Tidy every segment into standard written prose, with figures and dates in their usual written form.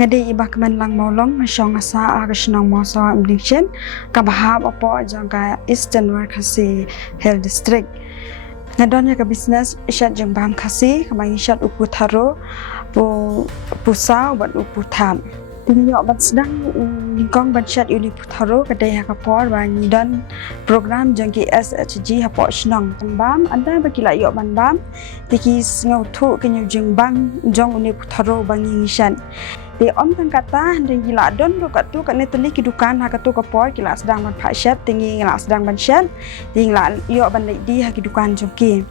ngadi Bakmen lang Mawlong masyong asa agasnong mosa imdingshen kabahab opo jangka Eastern Khasi Health District ngadonnya ke business isyat jeng bam Khasi kamang isyat upu tharo pusau ban upu tham tinyo ban sedang lingkong ban syat uni putharo kadai hakapor ban don program jangki SHG hapo snong bam anda bakila yo ban bam tiki ngau thu kenyo jeng bam jong uni putharo bang yishan di om tang kata dan gila don ro katu kat neteli kidukan hakatu kapor kila sedang ban phasyat tingi ngila sedang ban syat tingla yo ban di hakidukan jongki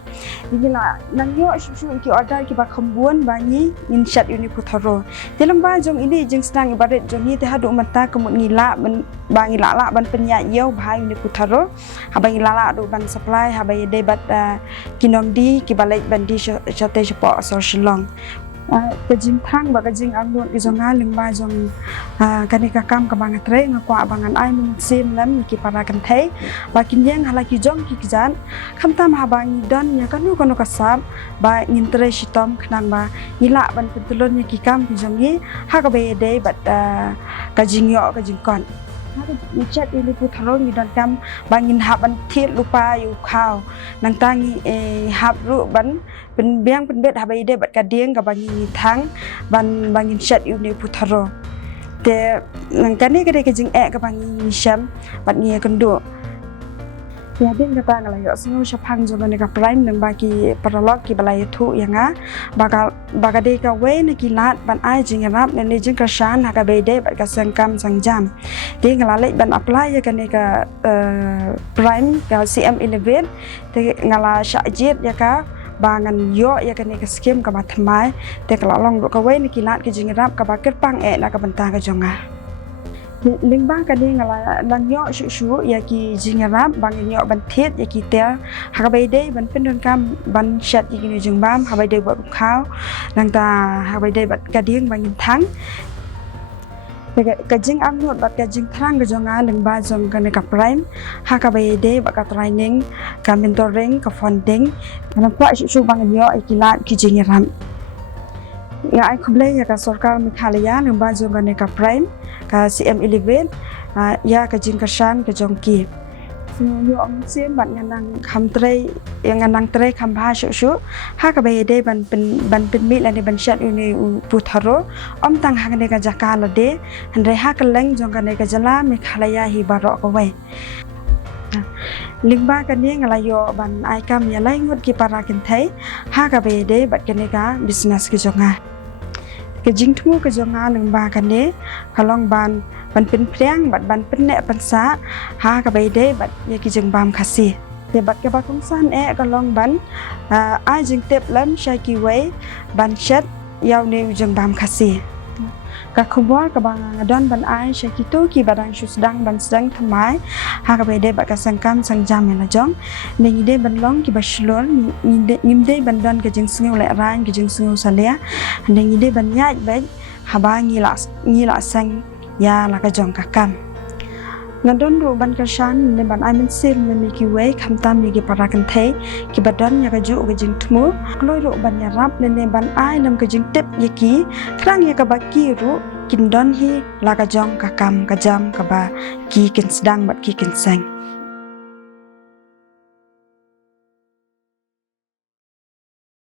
gila nang yo shu ki order ki ba khambun bangi in syat uni putharo tilamba jong ini jeng sedang ibarat jong ni te hadu mata kemut ngila ban bangi la ban penya yo bhai uni putharo habai la do ban supply habai debat kinong di ki balai ban di chate chepo social kajing thang ba kajing angun izonga lingba jong kanika kam kabang tre ngakwa bangan ai mun sim lam ki para kan thai ba kinyang halaki jong ki kijan khamtam habang don nya kanu kanu kasab ba ngintre shitom khnang ba ila ban pentulon nya ki kam ki jongi ha ka be de bat kajing yo kajing kon ni chat ini putharo ni don kam bangin haban thil lupa yu khao nang tangi hab ru ban pen biang pen bet habai de bat kadieng ka bangi thang ban bangin chat ini putharo te nang kani kade ke jing ka bangi sham bat ngi kendo ya den kata ngalayo singo shapang jona ne ka prime nang baki paralog ki balai thu yanga baga de ka we ne ki lat ban ai jing rap ne jing ka shan ha ka be de bat ka sangkam sangjam de ngala ban apply ya ka ne ka prime ka CM11 te ngala shajit ya ka bangan yo ya ka ne ka scheme ka mathmai te ka long ro ka we ne ki lat ki jing rap ka ba ket pang na ka banta ka jonga lingba kani ngala langyo shu ya ki jingarap bangyo ban thet ya ki tel habai dei ban pendon kam ban shat yi ni jingbam habai dei ba khao nangta habai dei bat kading bangin thang ka jing amnot bat ka jing thang ga jonga lingba jong kani ka prime ha ka bai dei ba ka training ka mentoring ka funding kana kwa shu bangyo ikilat ki jingaram ya ai khuble ya ka sarkar Meghalaya lingba jong kani ka prime ka CM11 ya ka jing kasan ka jongki yo ong sim ban nang kham tre yang nang tre kham bha shu ha ka be de ban pen mi la ne ban shat uni putharo om tang ha ne ka jakala de andre ha ka leng jong ka ne ka jala Meghalaya hi baro ko we lingba ka ne ngala yo ban ai kam ya lai ngot ki para kin thai ha ka be de bat ka ne ka business ki jonga ke jing thu ke jonga nang ba kan ne khalong ban pen priang bat ban pen ne pansa ha ka bai de bat ye ki jing bam Khasi te bat ke ba kong san ka long ban ai jing tep lan shai ki wei ban chat yaw ne jing bam Khasi ka khubwa ka bang don ban ai shai ki tu ki barang shu sedang ban sedang thamai ha ka bai de bat ka sangkam sangjam la jong ne de ban long ki ba shlon nim de ban don ke jing sngu le ran ke jing sngu salia ne de ban yai ba haba ngi la sang ya la ka jong ka kam ngadon ru ban ka shan ne ban ai men sil ne mi ki we kham tam mi ki para kan thai ki badon ya ka ju ka jing thmu kloi ru ban ya rap ne ban ai lam ka jing tep ye ki krang ya ka ba ki ru kin don hi la ka jong ka kam ka jam ka ba ki kin sedang bat ki kin sang